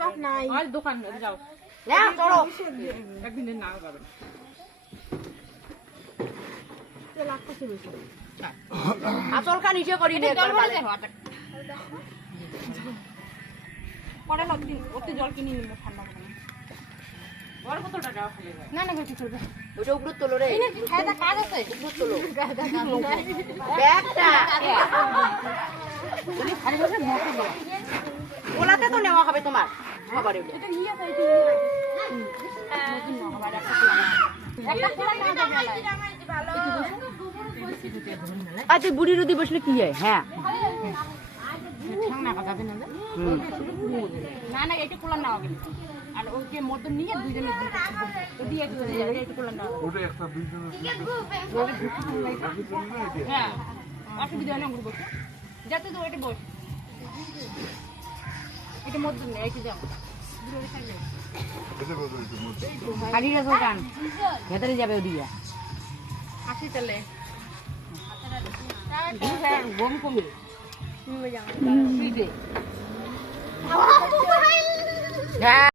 বাপ নাই আর দোকান যাও নাও চলো একদিনের না যাবে লাগতেছে বেশি আসল খা নিচে করি নে একবার বালে পরে অতি জল কিনে নিলে ঠান্ডা হবে বড় কত টাকা খালি যায় না না কিছু করবে ওটা উপরে তোলো রে খায়দা কাজ আছে উপরে তোলো ব্যাগটা আরে বসে মোটে দাও ওলাতে তো নেওয়া হবে তোমার খাবার এগুলো এটা নিয়ে যাই তুই একটা খোলা না যাবে ভালো আর তুই বুড়ি রুদি বসলে কি হয় হ্যাঁ ঠান্ডা কথা না না না এটা খোলা না হবে আর ওকে মত নিয়ে দুইজনে দিয়ে এটা খোলা না ওটা একটা দুইজনের হ্যাঁ অসুবিধা হয় না ঘুরবো যাতে তো ওইটা বস এটা মধ্যে নেই এটা যাও এটা কত হইছে মধ্যে খালি রেখো কান ভেতরে যাবে ওদিকে হাসি চলে গম কমে হ্যাঁ